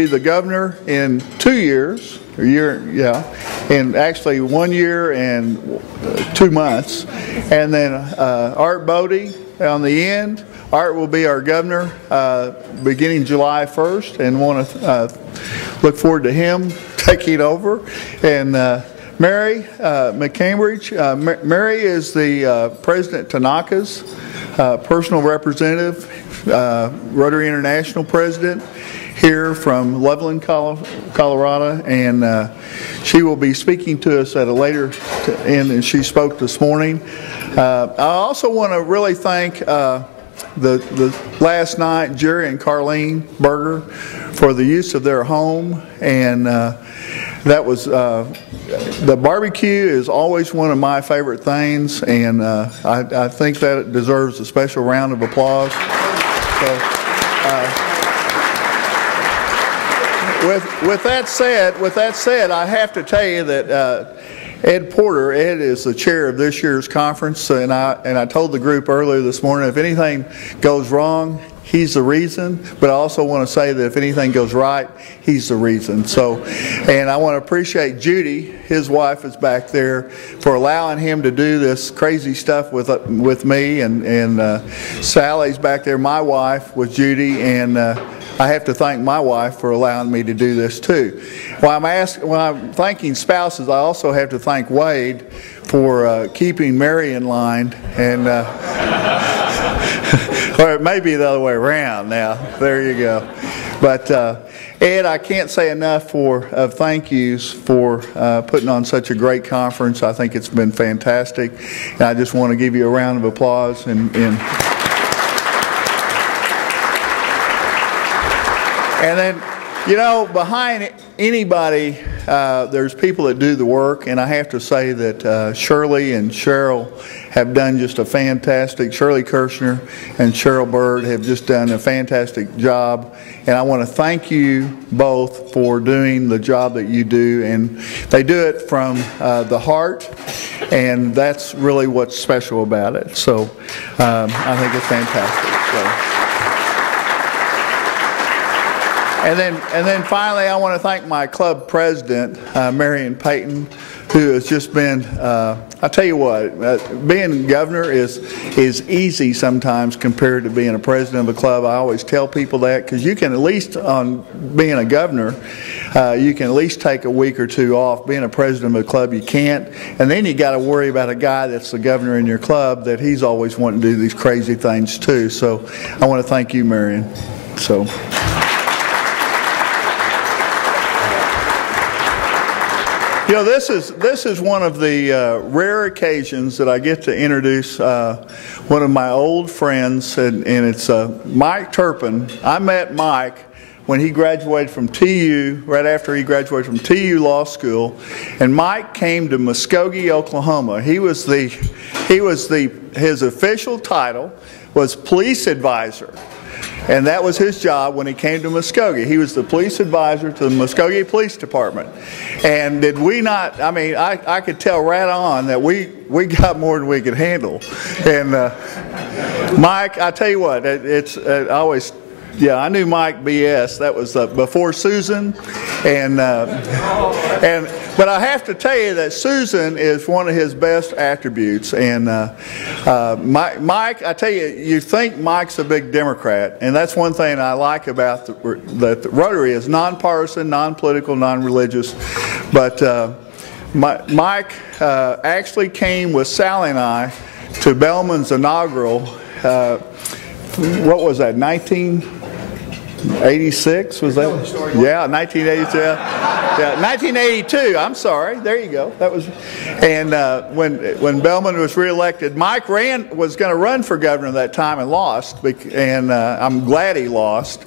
be the governor in 2 years, and actually 1 year and 2 months. And then Art Bodie on the end. Art will be our governor beginning July 1st, and want to look forward to him taking over. And Mary McCambridge. Mary is the President Tanaka's personal representative, Rotary International president here from Loveland, Colorado, and she will be speaking to us at a later end, and she spoke this morning. I also want to really thank the last night Jerry and Carlene Berger for the use of their home, and that was the barbecue is always one of my favorite things, and I think that it deserves a special round of applause. So, with that said, I have to tell you that Ed Porter, Ed is the chair of this year's conference, and I told the group earlier this morning, if anything goes wrong, he's the reason, but I also want to say that if anything goes right, he's the reason. So, and I want to appreciate Judy, his wife is back there, for allowing him to do this crazy stuff with me, and Sally's back there, my wife, with Judy, and I have to thank my wife for allowing me to do this too. While I'm thanking spouses, I also have to thank Wade for keeping Mary in line, and or it may be the other way around now. There you go. But Ed, I can't say enough of thank yous for putting on such a great conference. I think it's been fantastic, and I just want to give you a round of applause. And then, you know, behind anybody, there's people that do the work, and I have to say that Shirley and Cheryl have done just a fantastic, Shirley Kirshner and Cheryl Bird have just done a fantastic job, and I want to thank you both for doing the job that you do, and they do it from the heart, and that's really what's special about it. So I think it's fantastic. So. And then finally, I want to thank my club president, Marion Payton, who has just been, I tell you what, being governor is easy sometimes compared to being a president of a club. I always tell people that, because you can at least, on being a governor, you can at least take a week or two off. Being a president of a club, you can't. And then you got to worry about a guy that's the governor in your club, that he's always wanting to do these crazy things too. So I want to thank you, Marion. So. You know, this is one of the rare occasions that I get to introduce one of my old friends, and it's Mike Turpin. I met Mike when he graduated from TU, right after he graduated from TU Law School, and Mike came to Muskogee, Oklahoma. His official title was police advisor. And that was his job when he came to Muskogee. He was the police advisor to the Muskogee Police Department. And did we not, I mean, I could tell right on that we got more than we could handle. And Mike, I tell you what, I knew Mike BS. That was before Susan, but I have to tell you that Susan is one of his best attributes. And Mike, I tell you, you think Mike's a big Democrat, and that's one thing I like about the Rotary is nonpartisan, non-political, non-religious. But Mike actually came with Sally and I to Beckman's inaugural. What was that? 1986 was that? Yeah, 1982. Yeah, 1982. I'm sorry. There you go. That was, and when Beckman was reelected, Mike was going to run for governor at that time and lost. And I'm glad he lost.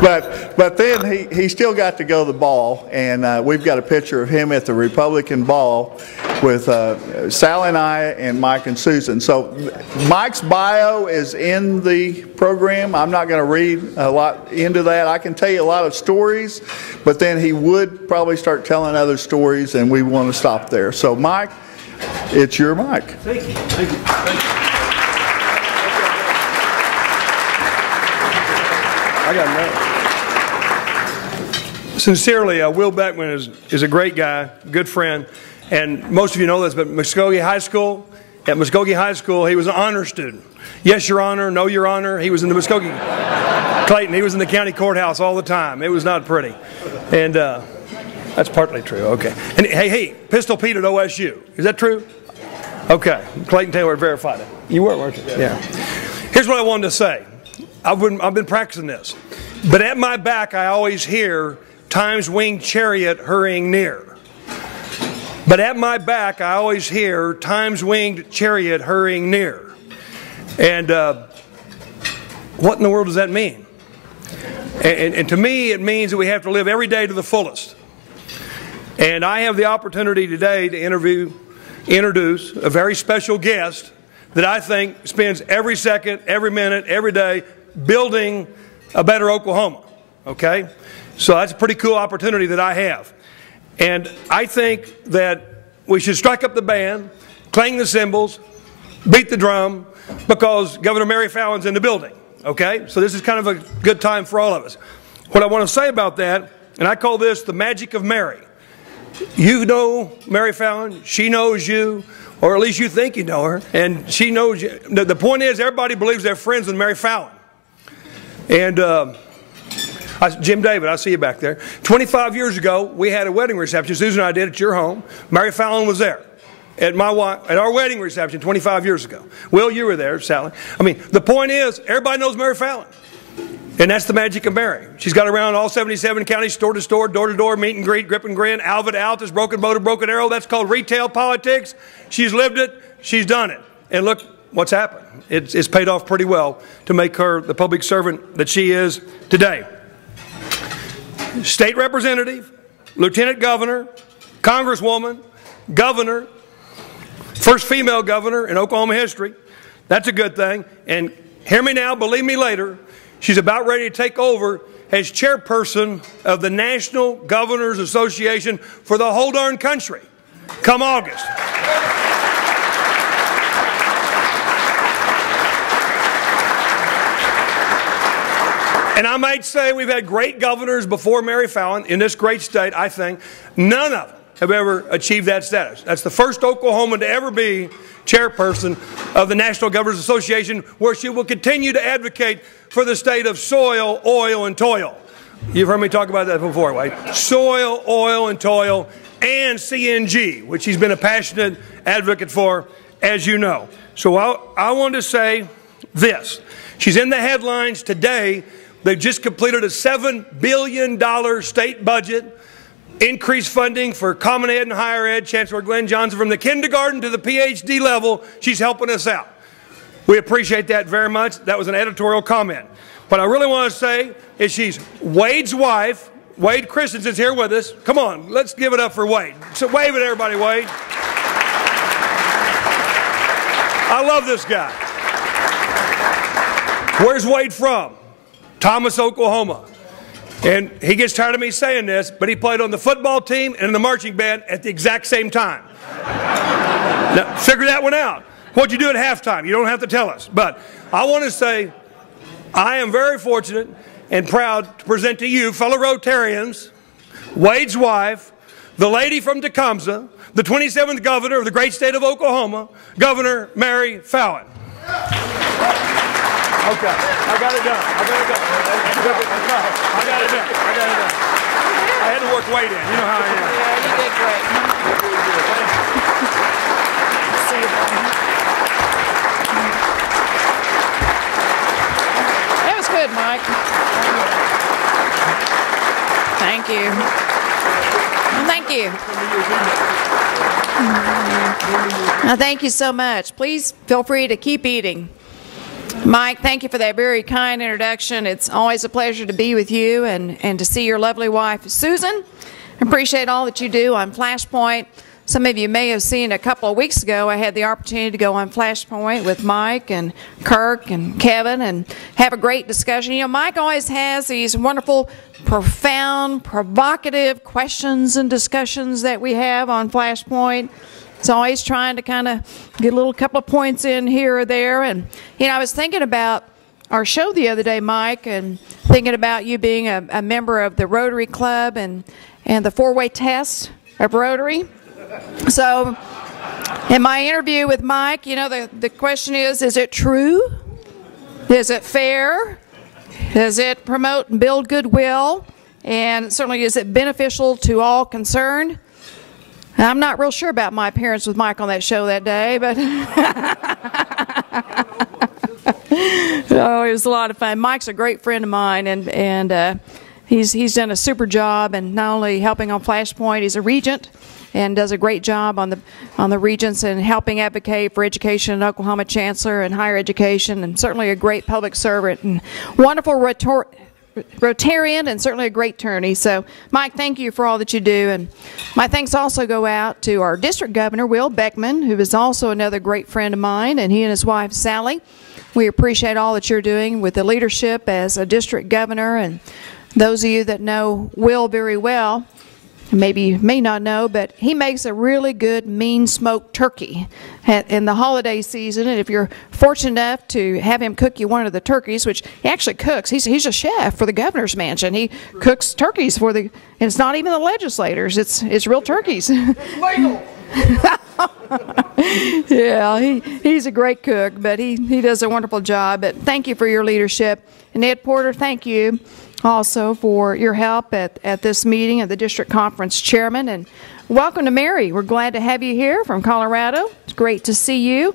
But then he still got to go to the ball, and we've got a picture of him at the Republican ball with Sally and I and Mike and Susan. So Mike's bio is in the program. I'm not going to read a lot into that. I can tell you a lot of stories, but then he would probably start telling other stories, and we want to stop there. So Mike, it's your mic. Thank you. Thank you. Thank you. I got notes. Sincerely, Will Beckman is a great guy, good friend, and most of you know this, but at Muskogee High School, he was an honor student. Yes, Your Honor, no, Your Honor. He was in the Muskogee, Clayton, he was in the county courthouse all the time. It was not pretty. And that's partly true, okay. And hey, Pistol Pete at OSU, is that true? Okay, Clayton Taylor verified it. You were, weren't you? Yeah. Here's what I wanted to say. I've been practicing this. But at my back, I always hear Time's winged chariot hurrying near. But at my back, I always hear Time's winged chariot hurrying near. And what in the world does that mean? And to me, it means that we have to live every day to the fullest. And I have the opportunity today to introduce a very special guest that I think spends every second, every minute, every day building a better Oklahoma. Okay? So that's a pretty cool opportunity that I have. And I think that we should strike up the band, clang the cymbals, beat the drum, because Governor Mary Fallon's in the building. Okay? So this is kind of a good time for all of us. What I want to say about that, and I call this the magic of Mary. You know Mary Fallon, she knows you, or at least you think you know her, and she knows you. The point is, everybody believes they're friends with Mary Fallon. And Jim David, I see you back there. 25 years ago, we had a wedding reception. Susan and I did at your home. Mary Fallon was there at our wedding reception 25 years ago. Will, you were there, Sally. I mean, the point is, everybody knows Mary Fallon. And that's the magic of Mary. She's got around all 77 counties, store to store, door to door, meet and greet, grip and grin, Alva to Altus, broken motor, broken arrow. That's called retail politics. She's lived it. She's done it. And look what's happened. It's paid off pretty well to make her the public servant that she is today. State representative, lieutenant governor, congresswoman, governor, first female governor in Oklahoma history. That's a good thing. And hear me now, believe me later, she's about ready to take over as chairperson of the National Governors Association for the whole darn country come August. And I might say we've had great governors before Mary Fallon in this great state, I think. None of them have ever achieved that status. That's the first Oklahoman to ever be chairperson of the National Governors Association, where she will continue to advocate for the state of soil, oil, and toil. You've heard me talk about that before, right? Soil, oil, and toil, and CNG, which she's been a passionate advocate for, as you know. So I want to say this. She's in the headlines today. They've just completed a $7 billion state budget, increased funding for Common Ed and Higher Ed. Chancellor Glenn Johnson, from the kindergarten to the PhD level, she's helping us out. We appreciate that very much. That was an editorial comment. What I really want to say is she's Wade's wife. Wade Christensen's here with us. Come on, let's give it up for Wade. So wave at everybody, Wade. I love this guy. Where's Wade from? Thomas, Oklahoma. And he gets tired of me saying this, but he played on the football team and in the marching band at the exact same time. Now, figure that one out. What'd you do at halftime? You don't have to tell us. But I want to say I am very fortunate and proud to present to you, fellow Rotarians, Wade's wife, the lady from Tecumseh, the 27th governor of the great state of Oklahoma, Governor Mary Fallon. Okay, I got it done. I got it done. I got it done. I got it done. I had to work Wade in. You know how I am. Yeah, you did great. See you, buddy. That was good, Mike. Thank you. Well, thank you. Now, thank you so much. Please feel free to keep eating. Mike, thank you for that very kind introduction. It's always a pleasure to be with you and to see your lovely wife, Susan. I appreciate all that you do on Flashpoint. Some of you may have seen a couple of weeks ago, I had the opportunity to go on Flashpoint with Mike and Kirk and Kevin and have a great discussion. You know, Mike always has these wonderful, profound, provocative questions and discussions that we have on Flashpoint. It's always trying to kind of get a little couple of points in here or there. And, you know, I was thinking about our show the other day, Mike, and thinking about you being a member of the Rotary Club and the four-way test of Rotary. So in my interview with Mike, you know, the question is it true? Is it fair? Does it promote and build goodwill? And certainly, is it beneficial to all concerned? I'm not real sure about my appearance with Mike on that show that day, but oh, it was a lot of fun. Mike's a great friend of mine, and he's done a super job, and not only helping on Flashpoint, he's a regent and does a great job on the regents and helping advocate for education in Oklahoma Chancellor and higher education, and certainly a great public servant and wonderful Rotarian, and certainly a great attorney. So, Mike, thank you for all that you do. And my thanks also go out to our district governor, Will Beckman, who is also another great friend of mine, and he and his wife, Sally. We appreciate all that you're doing with the leadership as a district governor. And those of you that know Will very well, maybe you may not know, but he makes a really good mean smoked turkey in the holiday season. And if you're fortunate enough to have him cook you one of the turkeys, which he actually cooks, he's a chef for the governor's mansion. He cooks turkeys for and it's not even the legislators, it's real turkeys. It's legal. Yeah, he's a great cook, but he does a wonderful job. But thank you for your leadership. And Ed Porter, thank you also for your help at this meeting of the district conference chairman. And welcome to Mary. We're glad to have you here from Colorado. It's great to see you.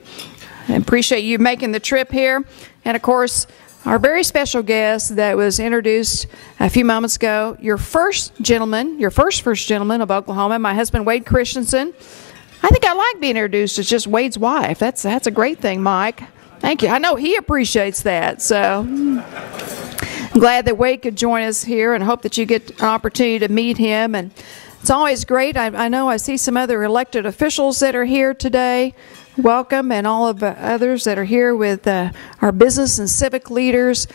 I appreciate you making the trip here. And of course, our very special guest that was introduced a few moments ago, your first gentleman of Oklahoma, my husband, Wade Christensen. I think I like being introduced as just Wade's wife. That's a great thing, Mike. Thank you. I know he appreciates that. So I'm glad that Wade could join us here, and hope that you get an opportunity to meet him. And it's always great. I know I see some other elected officials that are here today. Welcome, and all of the others that are here with our business and civic leaders.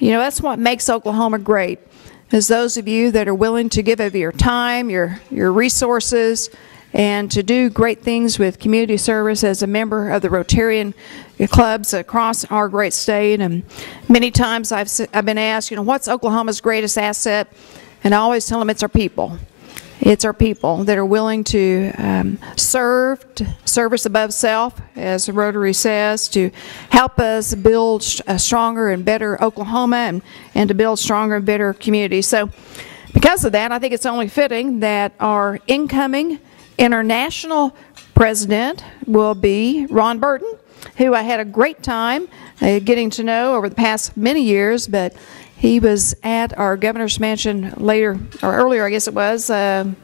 You know, that's what makes Oklahoma great, is those of you that are willing to give of your time, your resources, and to do great things with community service as a member of the Rotarian clubs across our great state. And many times I've been asked, you know, what's Oklahoma's greatest asset? And I always tell them it's our people. It's our people that are willing to service above self, as Rotary says, to help us build a stronger and better Oklahoma, and to build stronger and better communities. So because of that, I think it's only fitting that our incoming international president will be Ron Burton, who I had a great time getting to know over the past many years, but he was at our governor's mansion earlier, I guess it was, around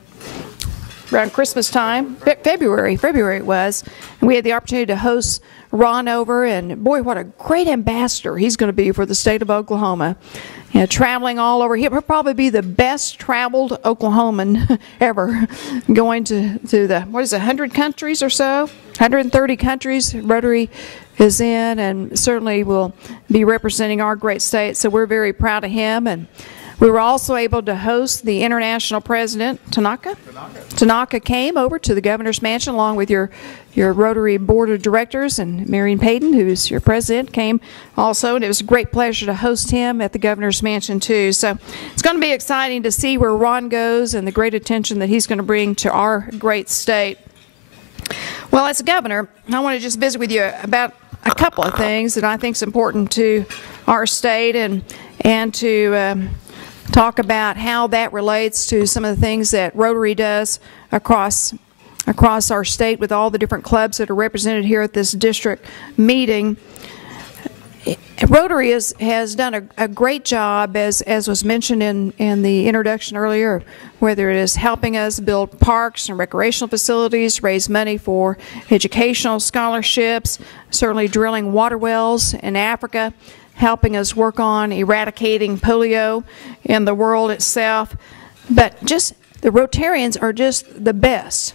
Christmas time, February it was, and we had the opportunity to host Ron over, and boy, what a great ambassador he's going to be for the state of Oklahoma. You know, traveling all over. He'll probably be the best traveled Oklahoman ever, going to the, 100 countries or so? 130 countries Rotary is in, and certainly will be representing our great state. So we're very proud of him. And we were also able to host the international president, Tanaka. Tanaka came over to the governor's mansion along with your Rotary board of directors, and Marion Payton, who is your president, came also, and it was a great pleasure to host him at the governor's mansion too. So it's going to be exciting to see where Ron goes and the great attention that he's going to bring to our great state. Well, as a governor, I want to just visit with you about a couple of things that I think is important to our state, and to talk about how that relates to some of the things that Rotary does across our state with all the different clubs that are represented here at this district meeting. Rotary has done a great job, as was mentioned in the introduction earlier, whether it is helping us build parks and recreational facilities, raise money for educational scholarships, certainly drilling water wells in Africa, helping us work on eradicating polio in the world itself. But just the Rotarians are just the best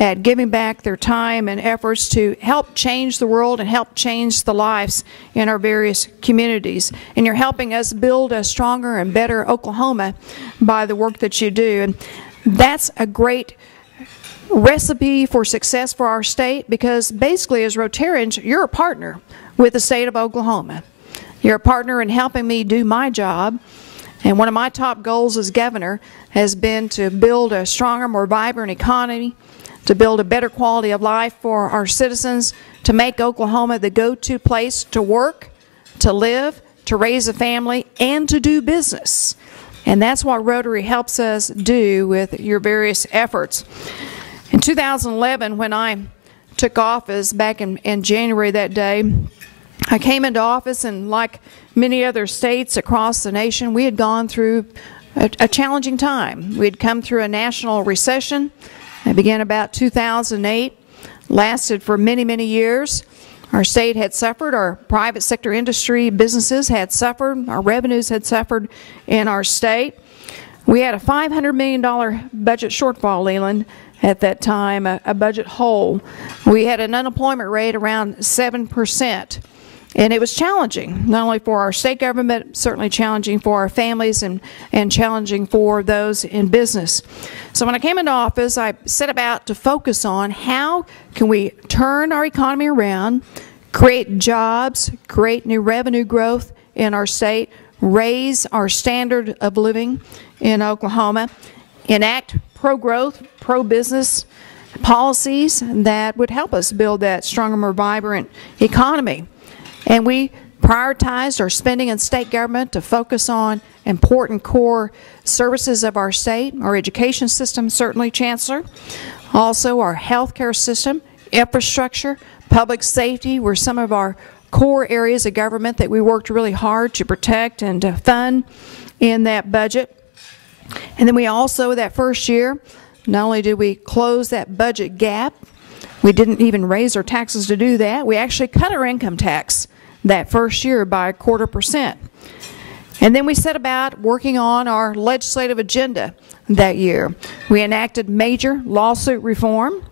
at giving back their time and efforts to help change the world and help change the lives in our various communities. And you're helping us build a stronger and better Oklahoma by the work that you do. And that's a great recipe for success for our state, because basically as Rotarians, you're a partner with the state of Oklahoma. You're a partner in helping me do my job. And one of my top goals as governor has been to build a stronger, more vibrant economy, to build a better quality of life for our citizens, to make Oklahoma the go-to place to work, to live, to raise a family, and to do business. And that's what Rotary helps us do with your various efforts. In 2011, when I took office back in January that day, I came into office, and like many other states across the nation, we had gone through a challenging time. We had come through a national recession. It began about 2008, lasted for many, many years. Our state had suffered, our private sector industry businesses had suffered, our revenues had suffered in our state. We had a $500 million budget shortfall, Leland, at that time, a budget hole. We had an unemployment rate around 7%. And it was challenging, not only for our state government, but certainly challenging for our families and challenging for those in business. So when I came into office, I set about to focus on how can we turn our economy around, create jobs, create new revenue growth in our state, raise our standard of living in Oklahoma, enact pro-growth, pro-business policies that would help us build that stronger, more vibrant economy. And we prioritized our spending in state government to focus on important core services of our state, our education system, certainly, Chancellor, also our health care system, infrastructure, public safety were some of our core areas of government that we worked really hard to protect and to fund in that budget. And then we also, that first year, not only did we close that budget gap, we didn't even raise our taxes to do that. We actually cut our income tax that first year by 0.25%. And then we set about working on our legislative agenda that year. We enacted major lawsuit reform.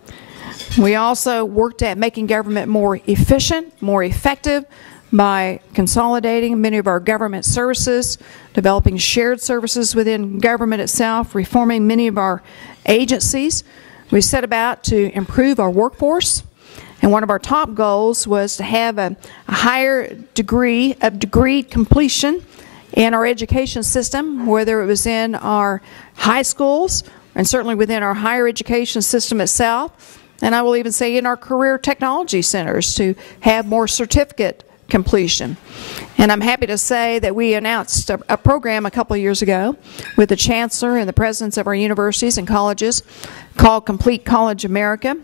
We also worked at making government more efficient, more effective by consolidating many of our government services, developing shared services within government itself, reforming many of our agencies. We set about to improve our workforce. And one of our top goals was to have a higher degree of degree completion in our education system, whether it was in our high schools and certainly within our higher education system itself. And I will even say in our career technology centers to have more certificate completion. And I'm happy to say that we announced a program a couple of years ago with the Chancellor and the presidents of our universities and colleges called Complete College America.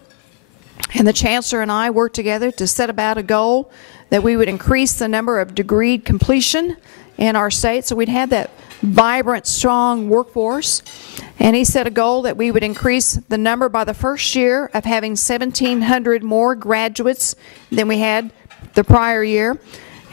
And the Chancellor and I worked together to set about a goal that we would increase the number of degree completion in our state so we'd have that vibrant, strong workforce. And he set a goal that we would increase the number by the first year of having 1,700 more graduates than we had the prior year.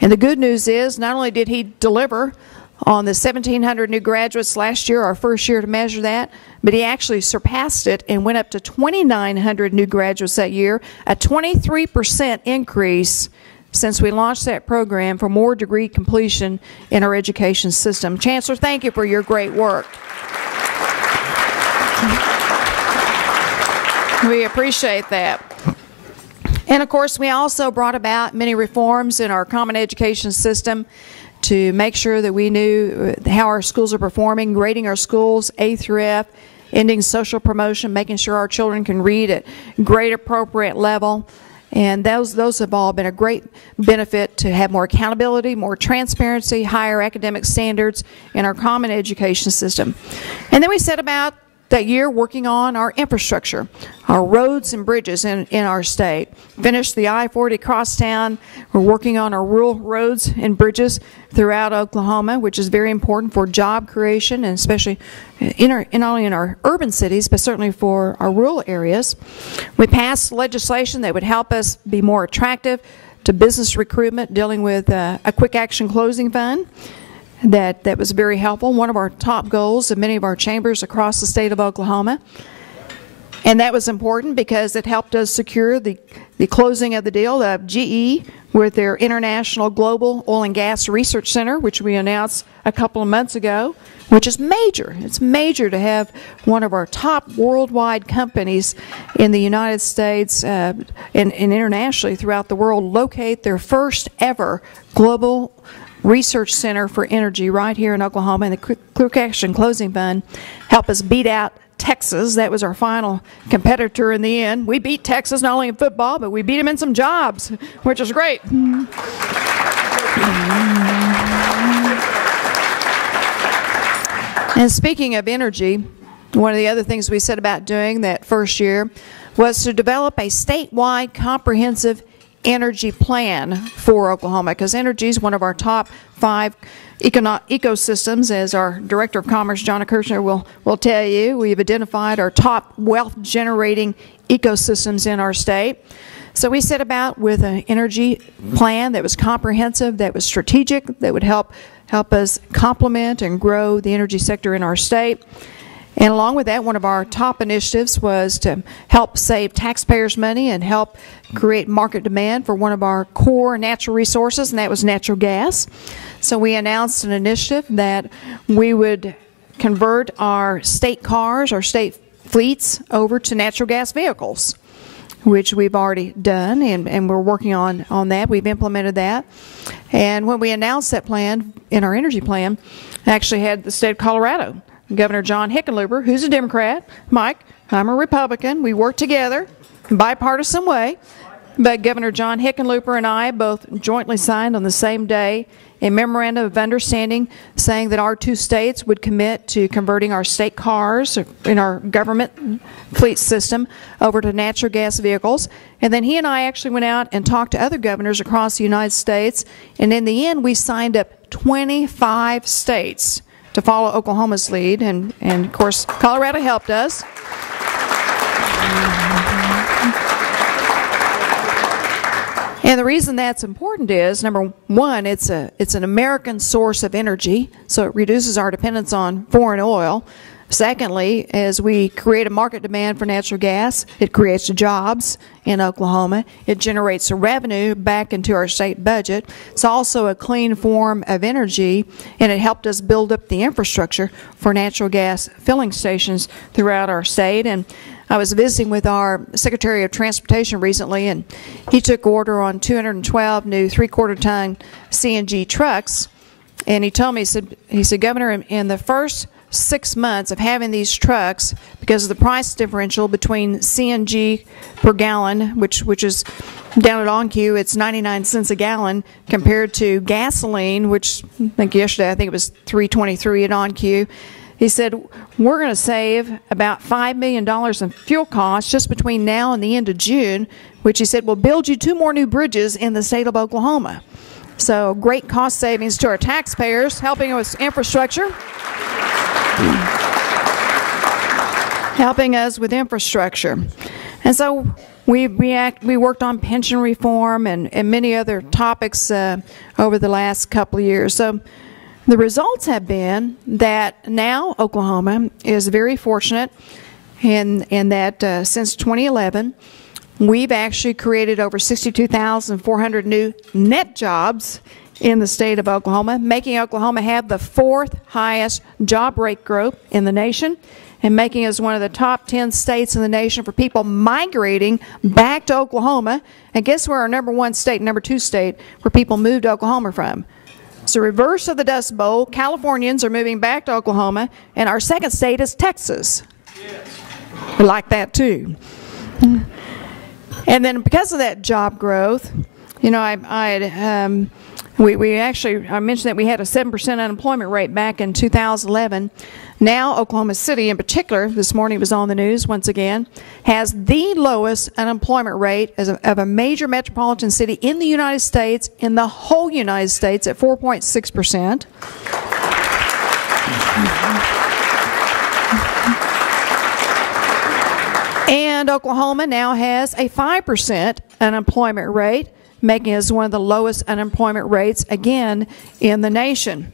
And the good news is not only did he deliver on the 1,700 new graduates last year, our first year to measure that, but he actually surpassed it and went up to 2,900 new graduates that year, a 23% increase since we launched that program for more degree completion in our education system. Chancellor, thank you for your great work. We appreciate that. And of course, we also brought about many reforms in our common education system to make sure that we knew how our schools are performing, grading our schools A through F, ending social promotion, making sure our children can read at grade appropriate level. And those have all been a great benefit to have more accountability, more transparency, higher academic standards in our common education system. And then we set about that year working on our infrastructure, our roads and bridges in our state. Finished the I-40 crosstown. We're working on our rural roads and bridges throughout Oklahoma, which is very important for job creation, and especially not only in our urban cities, but certainly for our rural areas. We passed legislation that would help us be more attractive to business recruitment, dealing with a quick action closing fund. That was very helpful. One of our top goals of many of our chambers across the state of Oklahoma. And that was important because it helped us secure the closing of the deal of GE with their International Global Oil and Gas Research Center, which we announced a couple of months ago, which is major. It's major to have one of our top worldwide companies in the United States and internationally throughout the world locate their first ever global research center for energy right here in Oklahoma, and the Quick Action Closing Fund helped us beat out Texas. That was our final competitor in the end. We beat Texas not only in football, but we beat them in some jobs, which is great. And speaking of energy, one of the other things we said about doing that first year was to develop a statewide comprehensive energy plan for Oklahoma, because energy is one of our top 5 ecosystems. As our Director of Commerce, John Kirshner, will tell you, we've identified our top wealth-generating ecosystems in our state. So we set about with an energy plan that was comprehensive, that was strategic, that would help us complement and grow the energy sector in our state. And along with that, one of our top initiatives was to help save taxpayers' money and help create market demand for one of our core natural resources, and that was natural gas. So we announced an initiative that we would convert our state cars, our state fleets, over to natural gas vehicles, which we've already done, and we're working on that. We've implemented that. And when we announced that plan, in our energy plan, I actually had the state of Colorado, Governor John Hickenlooper, who's a Democrat. Mike, I'm a Republican. We work together in a bipartisan way. But Governor John Hickenlooper and I both jointly signed on the same day a memorandum of understanding saying that our 2 states would commit to converting our state cars in our government fleet system over to natural gas vehicles. And then he and I actually went out and talked to other governors across the United States. And in the end, we signed up 25 states to follow Oklahoma's lead, and of course Colorado helped us. And the reason that's important is, number one, it's an American source of energy, so it reduces our dependence on foreign oil. Secondly, as we create a market demand for natural gas, it creates jobs in Oklahoma. It generates revenue back into our state budget. It's also a clean form of energy, and it helped us build up the infrastructure for natural gas filling stations throughout our state. And I was visiting with our Secretary of Transportation recently, and he took order on 212 new 3/4-ton CNG trucks. And he told me, he said, Governor, in the first 6 months of having these trucks, because of the price differential between CNG per gallon, which is down at OnQ, it's 99 cents a gallon, compared to gasoline, which I think yesterday, I think it was $3.23 at OnQ. He said, we're going to save about $5 million in fuel costs just between now and the end of June, which he said will build you 2 more new bridges in the state of Oklahoma. So great cost savings to our taxpayers, helping us with infrastructure. Helping us with infrastructure. And so we worked on pension reform and many other topics over the last couple of years. So the results have been that now Oklahoma is very fortunate in that since 2011, we've actually created over 62,400 new net jobs in the state of Oklahoma, making Oklahoma have the 4th highest job rate growth in the nation, and making us one of the top 10 states in the nation for people migrating back to Oklahoma. And guess where our number 1 state, number 2 state, where people moved to Oklahoma from? It's the reverse of the Dust Bowl. Californians are moving back to Oklahoma, and our 2nd state is Texas. Yes. We like that too. And then because of that job growth, you know, I mentioned that we had a 7% unemployment rate back in 2011. Now Oklahoma City in particular, this morning it was on the news once again, has the lowest unemployment rate of a major metropolitan city in the United States, in the whole United States, at 4.6%. And Oklahoma now has a 5% unemployment rate, making us one of the lowest unemployment rates, again, in the nation.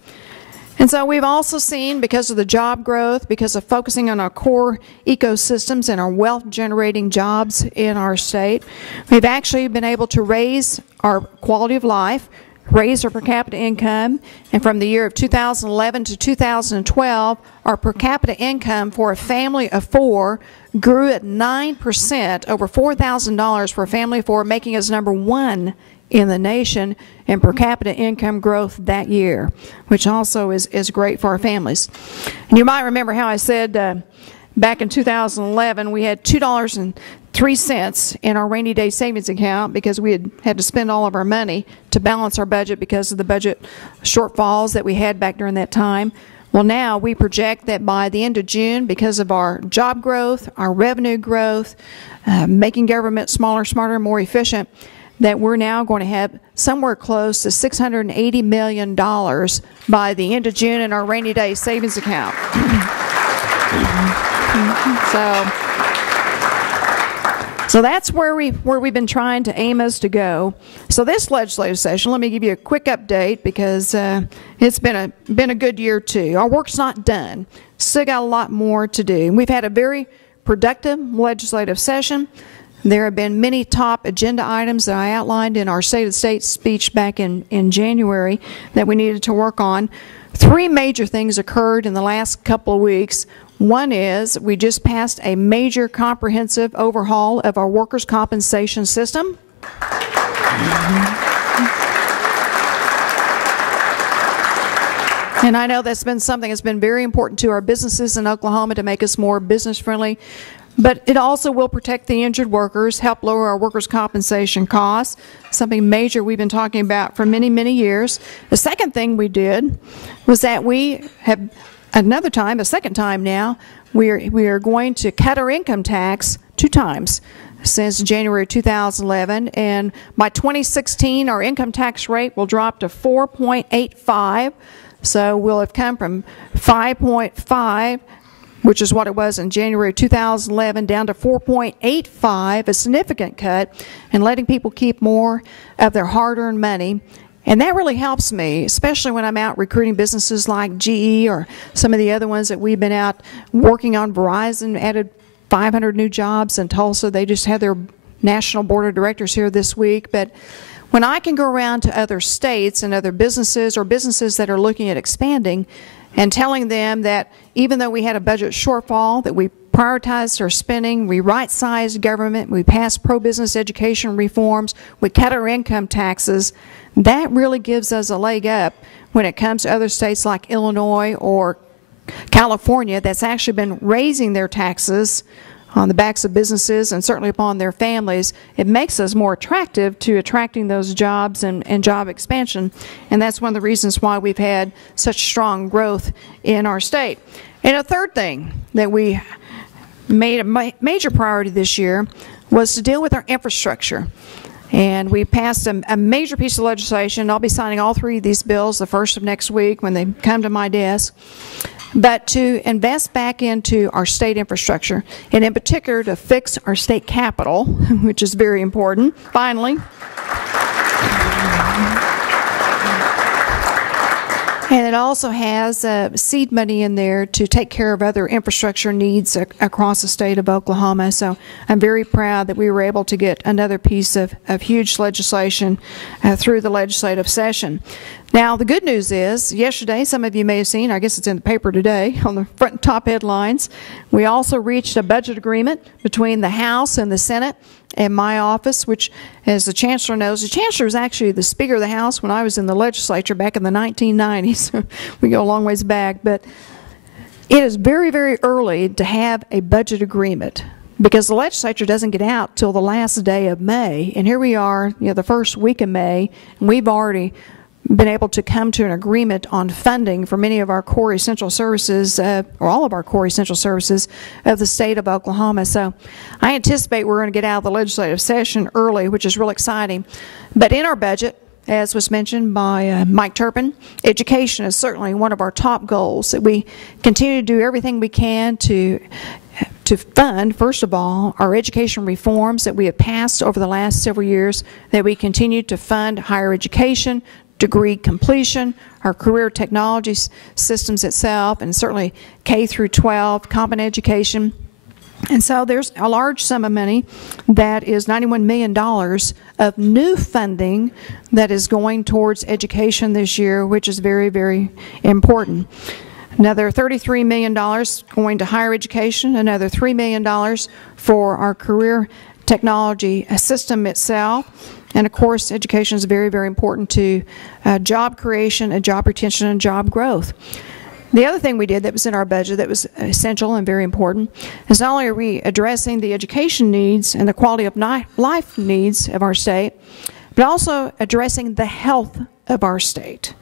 And so we've also seen, because of the job growth, because of focusing on our core ecosystems and our wealth-generating jobs in our state, we've actually been able to raise our quality of life, raise our per capita income, and from the year of 2011 to 2012, our per capita income for a family of 4 grew at 9%, over $4,000 for a family of 4, making us number 1 in the nation in per capita income growth that year, which also is great for our families. And you might remember how I said back in 2011 we had $2.03 in our rainy day savings account because we had to spend all of our money to balance our budget because of the budget shortfalls that we had back during that time. Well, now we project that by the end of June, because of our job growth, our revenue growth, making government smaller, smarter, more efficient, that we're now going to have somewhere close to $680 million by the end of June in our rainy day savings account. So that's where we've been trying to aim us to go. So this legislative session, let me give you a quick update because it's been a good year too. Our work's not done. Still got a lot more to do. We've had a very productive legislative session. There have been many top agenda items that I outlined in our State of the State speech back in January that we needed to work on. 3 major things occurred in the last couple of weeks. One is we just passed a major comprehensive overhaul of our workers' compensation system. And I know that's been something that's been very important to our businesses in Oklahoma to make us more business friendly. But it also will protect the injured workers, help lower our workers' compensation costs, something major we've been talking about for many, many years. The second thing we did was that we have a second time now, we are going to cut our income tax 2 times since January 2011, and by 2016 our income tax rate will drop to 4.85, so we'll have come from 5.5, which is what it was in January 2011, down to 4.85, a significant cut, and letting people keep more of their hard-earned money. And that really helps me, especially when I'm out recruiting businesses like GE or some of the other ones that we've been out working on. Verizon added 500 new jobs in Tulsa. They just had their national board of directors here this week. But when I can go around to other states and other businesses or businesses that are looking at expanding and telling them that even though we had a budget shortfall, that we prioritized our spending, we right-sized government, we passed pro-business education reforms, we cut our income taxes, that really gives us a leg up when it comes to other states like Illinois or California that's actually been raising their taxes on the backs of businesses and certainly upon their families. It makes us more attractive to attracting those jobs and job expansion, and that's one of the reasons why we've had such strong growth in our state. And a third thing that we made a major priority this year was to deal with our infrastructure. And we passed a major piece of legislation. I'll be signing all 3 of these bills the first of next week when they come to my desk. But to invest back into our state infrastructure, and in particular to fix our state capitol, which is very important, finally. And it also has seed money in there to take care of other infrastructure needs across the state of Oklahoma. So I'm very proud that we were able to get another piece of huge legislation through the legislative session. Now, the good news is, yesterday, some of you may have seen, I guess it's in the paper today, on the front and top headlines, we also reached a budget agreement between the House and the Senate and my office, which, as the Chancellor knows, the Chancellor was actually the Speaker of the House when I was in the legislature back in the 1990s. We go a long ways back. But it is very, very early to have a budget agreement because the legislature doesn't get out till the last day of May. And here we are, the first week of May, and we've already been able to come to an agreement on funding for many of our core essential services, or all of our core essential services of the state of Oklahoma. So I anticipate we're going to get out of the legislative session early, which is real exciting. But in our budget, as was mentioned by Mike Turpin, education is certainly one of our top goals, that we continue to do everything we can to fund, first of all, our education reforms that we have passed over the last several years, that we continue to fund higher education, degree completion, our career technology systems itself, and certainly K through 12, common education. And so there's a large sum of money that is $91 million of new funding that is going towards education this year, which is very, very important. Another $33 million going to higher education, another $3 million for our career technology system itself. And of course, education is very, very important to job creation, job retention, and job growth. The other thing we did that was in our budget that was essential and very important is not only are we addressing the education needs and the quality of life needs of our state, but also addressing the health of our state.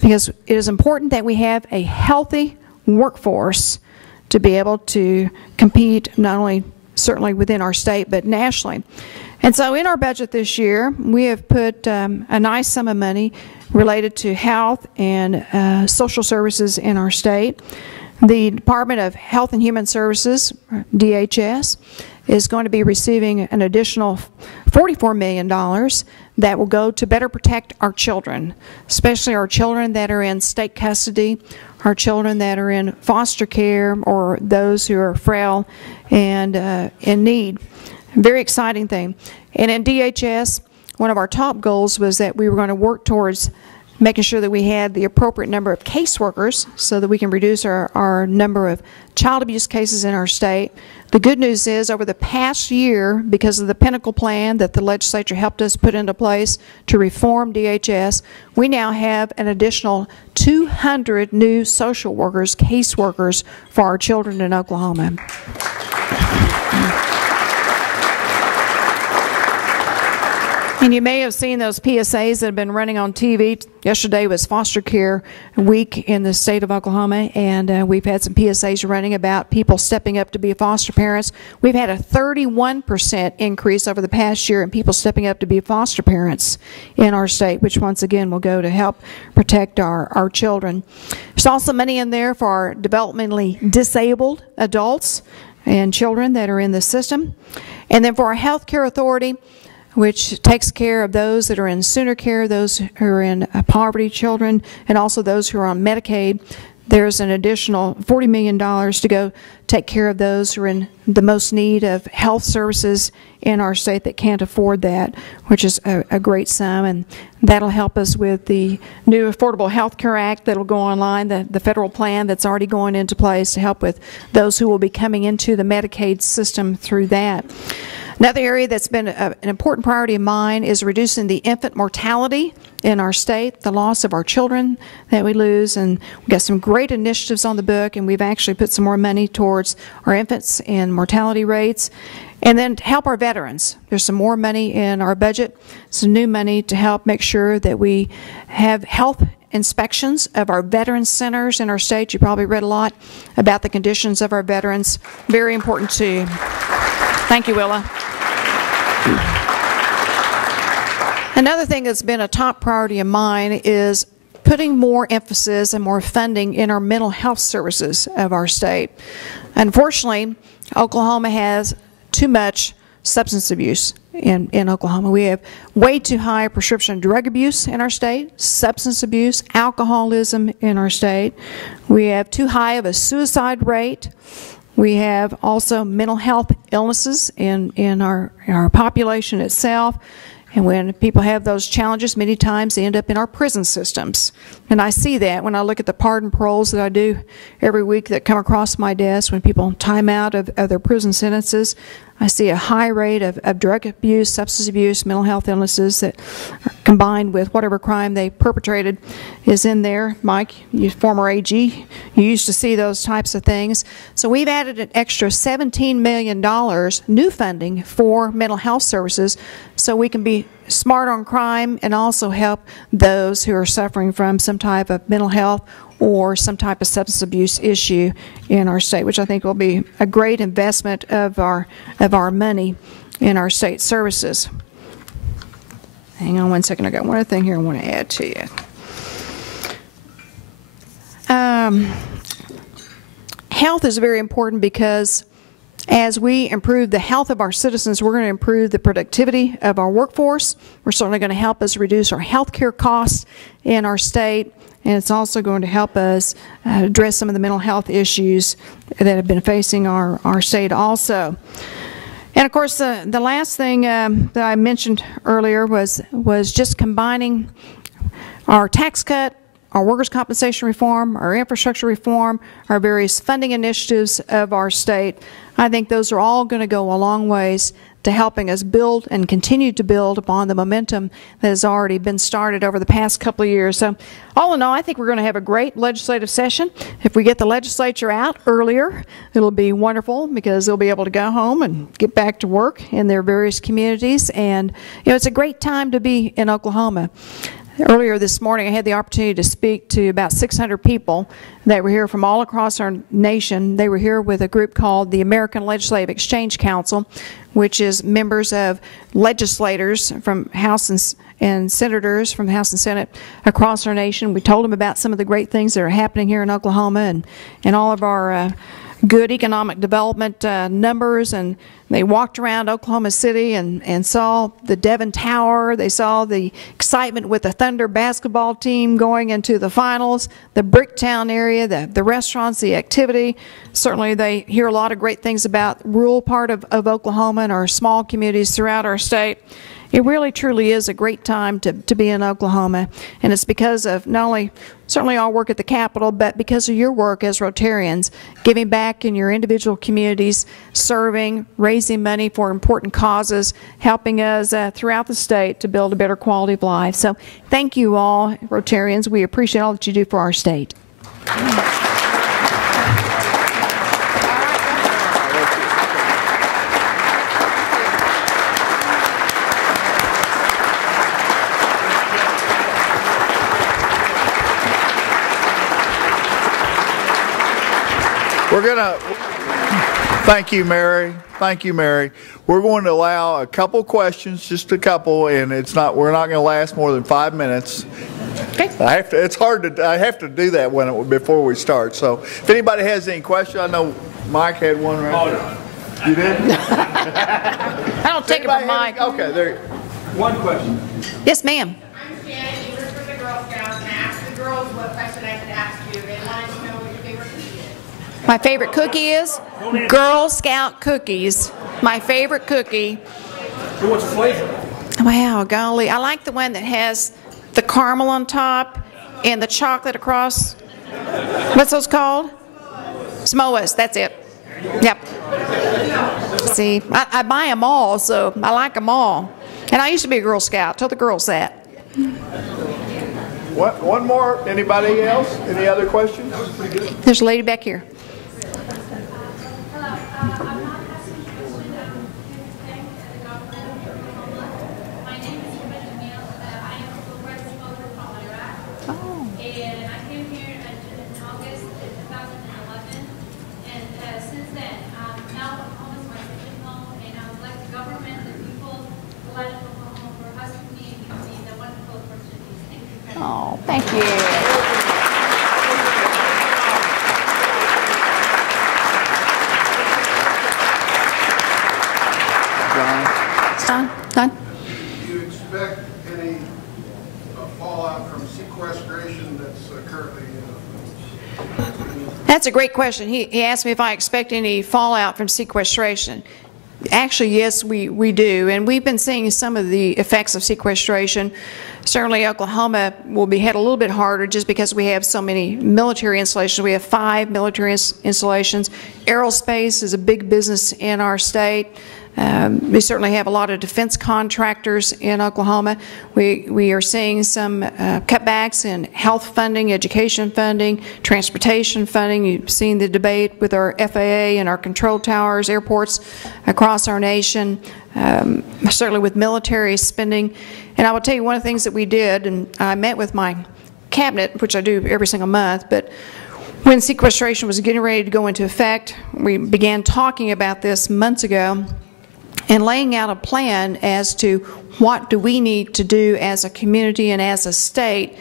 Because it is important that we have a healthy workforce to be able to compete not only certainly within our state, but nationally. And so in our budget this year, we have put a nice sum of money related to health and social services in our state. The Department of Health and Human Services, DHS, is going to be receiving an additional $44 million that will go to better protect our children, especially our children that are in state custody, our children that are in foster care, or those who are frail and in need. Very exciting thing. And in DHS, one of our top goals was that we were going to work towards making sure that we had the appropriate number of caseworkers so that we can reduce our number of child abuse cases in our state. The good news is over the past year, because of the Pinnacle Plan that the legislature helped us put into place to reform DHS, we now have an additional 200 new social workers, caseworkers for our children in Oklahoma. And you may have seen those PSAs that have been running on TV. Yesterday was Foster Care Week in the state of Oklahoma, and we've had some PSAs running about people stepping up to be foster parents. We've had a 31% increase over the past year in people stepping up to be foster parents in our state, which once again will go to help protect our children. There's also money in there for our developmentally disabled adults and children that are in the system. And then for our health care authority, which takes care of those that are in sooner care, those who are in poverty children, and also those who are on Medicaid. There's an additional $40 million to go take care of those who are in the most need of health services in our state that can't afford that, which is a great sum. And that'll help us with the new Affordable Health Care Act that'll go online, the federal plan that's already going into place to help with those who will be coming into the Medicaid system through that. Another area that's been an important priority of mine is reducing the infant mortality in our state, the loss of our children that we lose. And we've got some great initiatives on the book, and we've actually put some more money towards our infants and mortality rates. And then to help our veterans, there's some more money in our budget, some new money to help make sure that we have health inspections of our veterans centers in our state. You probably read a lot about the conditions of our veterans. Very important too. Thank you, Willa. Another thing that's been a top priority of mine is putting more emphasis and more funding in our mental health services of our state. Unfortunately, Oklahoma has too much substance abuse in Oklahoma. We have way too high prescription drug abuse in our state, substance abuse, alcoholism in our state. We have too high of a suicide rate. We have also mental health illnesses in our population itself. And when people have those challenges, many times they end up in our prison systems. And I see that when I look at the pardon paroles that I do every week that come across my desk when people time out of their prison sentences. I see a high rate of drug abuse, substance abuse, mental health illnesses that are combined with whatever crime they perpetrated is in there. Mike, you former AG, you used to see those types of things. So we've added an extra $17 million new funding for mental health services so we can be smart on crime and also help those who are suffering from some type of mental health or some type of substance abuse issue in our state, which I think will be a great investment of our money in our state services. Hang on one second. I got one other thing here I want to add to you. Health is very important because as we improve the health of our citizens, we're going to improve the productivity of our workforce. We're certainly going to help us reduce our health care costs in our state. And it's also going to help us address some of the mental health issues that have been facing our state also. And of course, the last thing that I mentioned earlier was just combining our tax cut our workers' compensation reform, our infrastructure reform, our various funding initiatives of our state. I think those are all going to go a long ways to helping us build and continue to build upon the momentum that has already been started over the past couple of years. So all in all, I think we're going to have a great legislative session. If we get the legislature out earlier, it'll be wonderful because they'll be able to go home and get back to work in their various communities. And, you know, it's a great time to be in Oklahoma. Earlier this morning, I had the opportunity to speak to about 600 people that were here from all across our nation. They were here with a group called the American Legislative Exchange Council, which is members of legislators from House and senators from the House and Senate across our nation. We told them about some of the great things that are happening here in Oklahoma and all of our good economic development numbers, and they walked around Oklahoma City and saw the Devon Tower. They saw the excitement with the Thunder basketball team going into the finals, the Bricktown area, the restaurants, the activity. Certainly they hear a lot of great things about the rural part of Oklahoma and our small communities throughout our state. It really truly is a great time to be in Oklahoma, and it's because of not only certainly our work at the Capitol, but because of your work as Rotarians, giving back in your individual communities, serving, raising money for important causes, helping us throughout the state to build a better quality of life. So thank you all, Rotarians. We appreciate all that you do for our state. Thank you, Mary. Thank you, Mary. We're going to allow a couple questions, just a couple, and we're not going to last more than 5 minutes. Okay. I have to do that before we start. So if anybody has any questions, I know Mike had one right there. You did? I don't take it from Mike. Okay, there. One question. Yes, ma'am. I'm Shannon, you work for the Girl Scouts, and I asked the girls what question I could ask you. They wanted to know what your favorite cookie is. My favorite cookie is Girl Scout cookies. My favorite cookie. So what's the flavor? Wow, golly. I like the one that has the caramel on top and the chocolate across. What's those called? Samoas, that's it. Yep. See, I buy them all, so I like them all. And I used to be a Girl Scout. Tell the girls that. One more. Anybody else? Any other questions? There's a lady back here. Oh, thank you. Don? Do you expect any fallout from sequestration that's currently That's a great question. He asked me if I expect any fallout from sequestration. Actually, yes, we do, and we've been seeing some of the effects of sequestration. Certainly, Oklahoma will be hit a little bit harder just because we have so many military installations. We have 5 military installations. Aerospace is a big business in our state. We certainly have a lot of defense contractors in Oklahoma. We are seeing some cutbacks in health funding, education funding, transportation funding. You've seen the debate with our FAA and our control towers, airports across our nation, certainly with military spending. And I will tell you one of the things that we did, and I met with my cabinet, which I do every single month, but when sequestration was getting ready to go into effect, we began talking about this months ago and laying out a plan as to what do we need to do as a community and as a state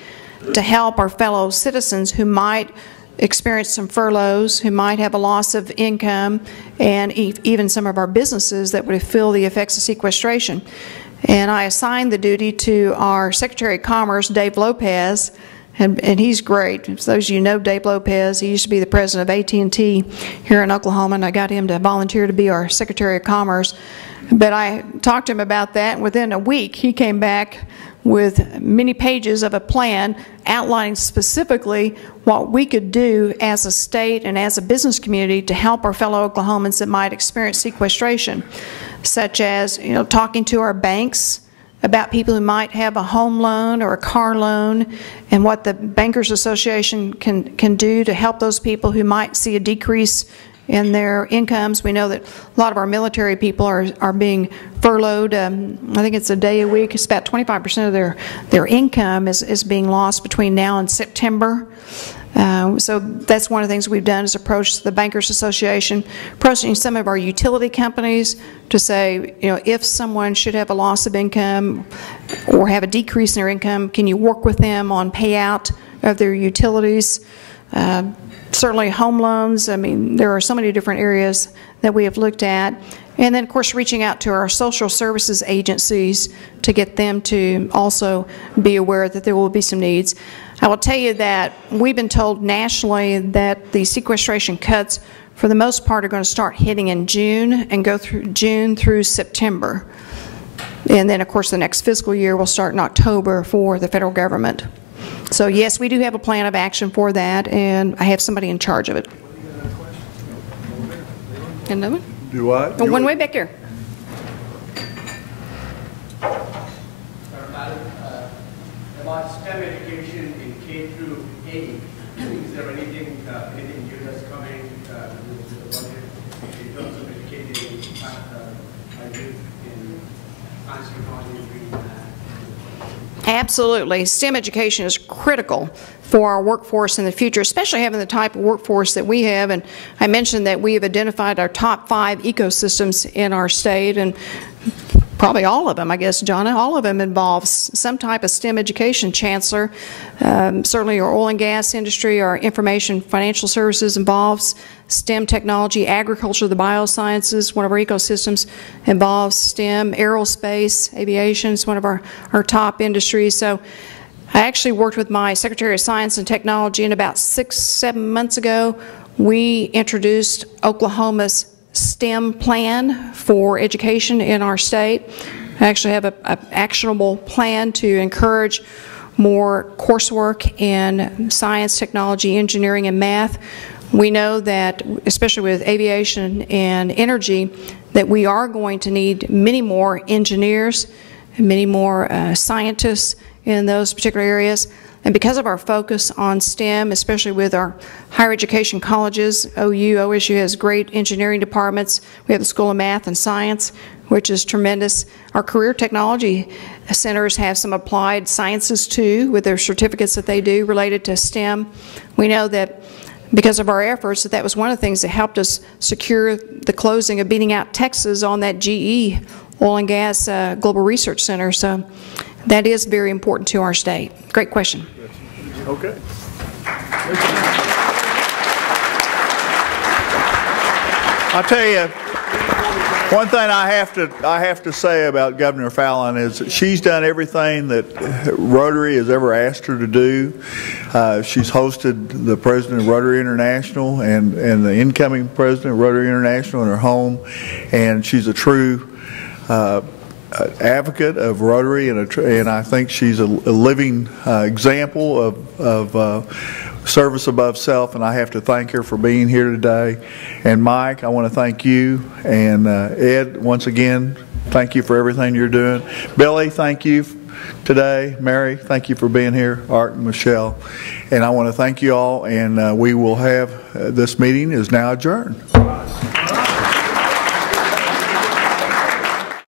to help our fellow citizens who might experience some furloughs, who might have a loss of income, and even some of our businesses that would feel the effects of sequestration. And I assigned the duty to our Secretary of Commerce, Dave Lopez, and he's great. For those of you who know Dave Lopez, he used to be the president of AT&T here in Oklahoma, and I got him to volunteer to be our Secretary of Commerce. But I talked to him about that, and within a week he came back with many pages of a plan outlining specifically what we could do as a state and as a business community to help our fellow Oklahomans that might experience sequestration, such as, you know, talking to our banks about people who might have a home loan or a car loan, and what the Bankers Association can do to help those people who might see a decrease in their incomes. We know that a lot of our military people are being furloughed. I think it's a day a week. It's about 25% of their income is being lost between now and September. So that's one of the things we've done, is approach the Bankers Association, approaching some of our utility companies to say, you know, if someone should have a loss of income or have a decrease in their income, can you work with them on payout of their utilities? Certainly home loans. I mean, there are so many different areas that we have looked at. And then, of course, reaching out to our social services agencies to get them to also be aware that there will be some needs. I will tell you that we've been told nationally that the sequestration cuts, for the most part, are going to start hitting in June and go through June through September. And then, of course, the next fiscal year will start in October for the federal government. So, yes, we do have a plan of action for that, and I have somebody in charge of it. Another one? Do I? Oh, one way back there. About STEM education in K through 8, is there anything new that's coming with the budget in terms of educating our youth in science, technology, and reading? Absolutely. STEM education is critical for our workforce in the future, especially having the type of workforce that we have. And I mentioned that we have identified our top 5 ecosystems in our state, and probably all of them, I guess, Jonna, all of them involve some type of STEM education. Chancellor, certainly our oil and gas industry, our information financial services involves STEM technology, agriculture, the biosciences, one of our ecosystems involves STEM, aerospace, aviation is one of our top industries. So I actually worked with my Secretary of Science and Technology, and about 6-7 months ago we introduced Oklahoma's STEM plan for education in our state. I actually have an actionable plan to encourage more coursework in science, technology, engineering, and math. We know that, especially with aviation and energy, that we are going to need many more engineers, many more scientists in those particular areas. And because of our focus on STEM, especially with our higher education colleges, OSU has great engineering departments. We have the School of Math and Science, which is tremendous. Our career technology centers have some applied sciences too, with their certificates that they do related to STEM. We know that because of our efforts, that was one of the things that helped us secure the closing of beating out Texas on that GE Oil and Gas Global Research Center. So that is very important to our state. Great question. Okay. I'll tell you, one thing I have to say about Governor Fallon is that she's done everything that Rotary has ever asked her to do. She's hosted the president of Rotary International and the incoming president of Rotary International in her home, and she's a true advocate of Rotary, and I think she's a living example of service above self, and I have to thank her for being here today. And Mike, I want to thank you, and Ed, once again, thank you for everything you're doing. Billy, thank you today. Mary, thank you for being here. Art and Michelle, and I want to thank you all, and we will have this meeting is now adjourned.